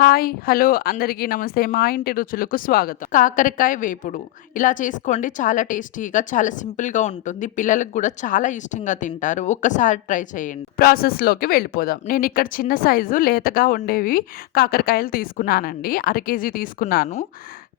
Hi hello అందరికీ నమస్తే. మా ఇంటి రుచులకు స్వాగతం. కాకరకాయ వేపుడు. ఇలా చేసుకోండి చాలా టేస్టీగా చాలా సింపుల్గా ఉంటుంది. పిల్లలకు కూడా చాలా ఇష్టంగా తింటారు. ఒక్కసారి ట్రై చేయండి. ప్రాసెస్లోకి వెళ్ళిపోదాం. నేను ఇక్కడ చిన్న సైజు లేతగా ఉండేవి కాకరకాయలు తీసుకున్నానండి. అర కేజీ తీసుకున్నాను.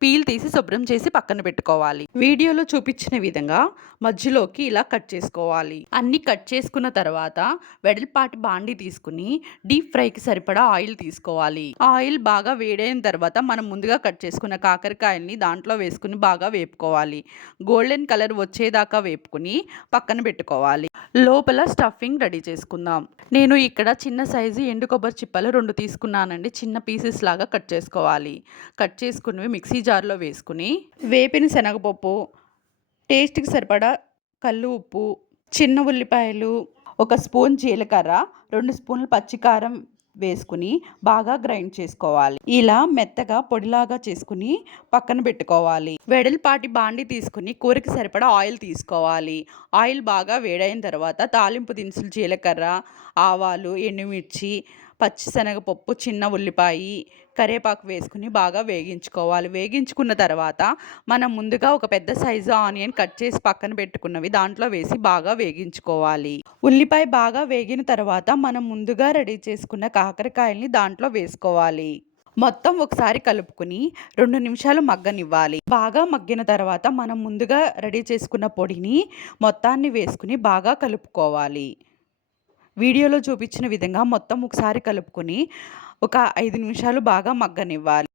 పీల్ తీసి శుభ్రం చేసి పక్కన పెట్టుకోవాలి. వీడియోలో చూపించిన విధంగా మధ్యలోకి ఇలా కట్ చేసుకోవాలి. అన్ని కట్ చేసుకున్న తర్వాత వెడల్పాటి బాండి తీసుకుని డీప్ ఫ్రైకి సరిపడా ఆయిల్ తీసుకోవాలి. ఆయిల్ బాగా వేడైన తర్వాత మనం ముందుగా కట్ చేసుకున్న కాకరకాయల్ని దాంట్లో వేసుకుని బాగా వేపుకోవాలి. గోల్డెన్ కలర్ వచ్చేదాకా వేపుకుని పక్కన పెట్టుకోవాలి. లోపల స్టఫింగ్ రెడీ చేసుకుందాం. నేను ఇక్కడ చిన్న సైజు ఎండు కొబ్బరి చిప్పలు రెండు తీసుకున్నానండి. చిన్న పీసెస్ లాగా కట్ చేసుకోవాలి. కట్ చేసుకున్నవి మిక్సీ జార్లో వేసుకుని వేపిన శనగపప్పు టేస్ట్కి సరిపడా కళ్ళు ఉప్పు చిన్న ఉల్లిపాయలు ఒక స్పూన్ జీలకర్ర రెండు స్పూన్లు పచ్చికారం వేసుకుని బాగా గ్రైండ్ చేసుకోవాలి. ఇలా మెత్తగా పొడిలాగా చేసుకుని పక్కన పెట్టుకోవాలి. వెడల్పాటి బాండి తీసుకుని కూరకి సరిపడా ఆయిల్ తీసుకోవాలి. ఆయిల్ బాగా వేడైన తర్వాత తాలింపు దినుసులు జీలకర్ర ఆవాలు ఎండుమిర్చి పచ్చిశనగపప్పు చిన్న ఉల్లిపాయ కరివేపాకు వేసుకుని బాగా వేగించుకోవాలి. వేగించుకున్న తర్వాత మనం ముందుగా ఒక పెద్ద సైజు ఆనియన్ కట్ చేసి పక్కన పెట్టుకున్నవి దాంట్లో వేసి బాగా వేగించుకోవాలి. ఉల్లిపాయ బాగా వేగిన తర్వాత మనం ముందుగా రెడీ చేసుకున్న కాకరకాయల్ని దాంట్లో వేసుకోవాలి. మొత్తం ఒకసారి కలుపుకుని రెండు నిమిషాలు మగ్గనివ్వాలి. బాగా మగ్గిన తర్వాత మనం ముందుగా రెడీ చేసుకున్న పొడిని మొత్తాన్ని వేసుకుని బాగా కలుపుకోవాలి. వీడియోలో చూపించిన విధంగా మొత్తం ఒకసారి కలుపుకొని ఒక ఐదు నిమిషాలు బాగా మగ్గనివ్వాలి.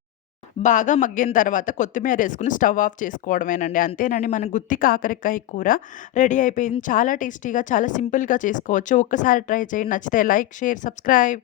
బాగా మగ్గిన తర్వాత కొత్తిమీర వేసుకుని స్టవ్ ఆఫ్ చేసుకోవడమేనండి. అంతేనండి మన గుత్తి కాకరకాయ కూర రెడీ అయిపోయింది. చాలా టేస్టీగా చాలా సింపుల్గా చేసుకోవచ్చు. ఒక్కసారి ట్రై చేయండి. నచ్చితే లైక్ షేర్ సబ్స్క్రైబ్.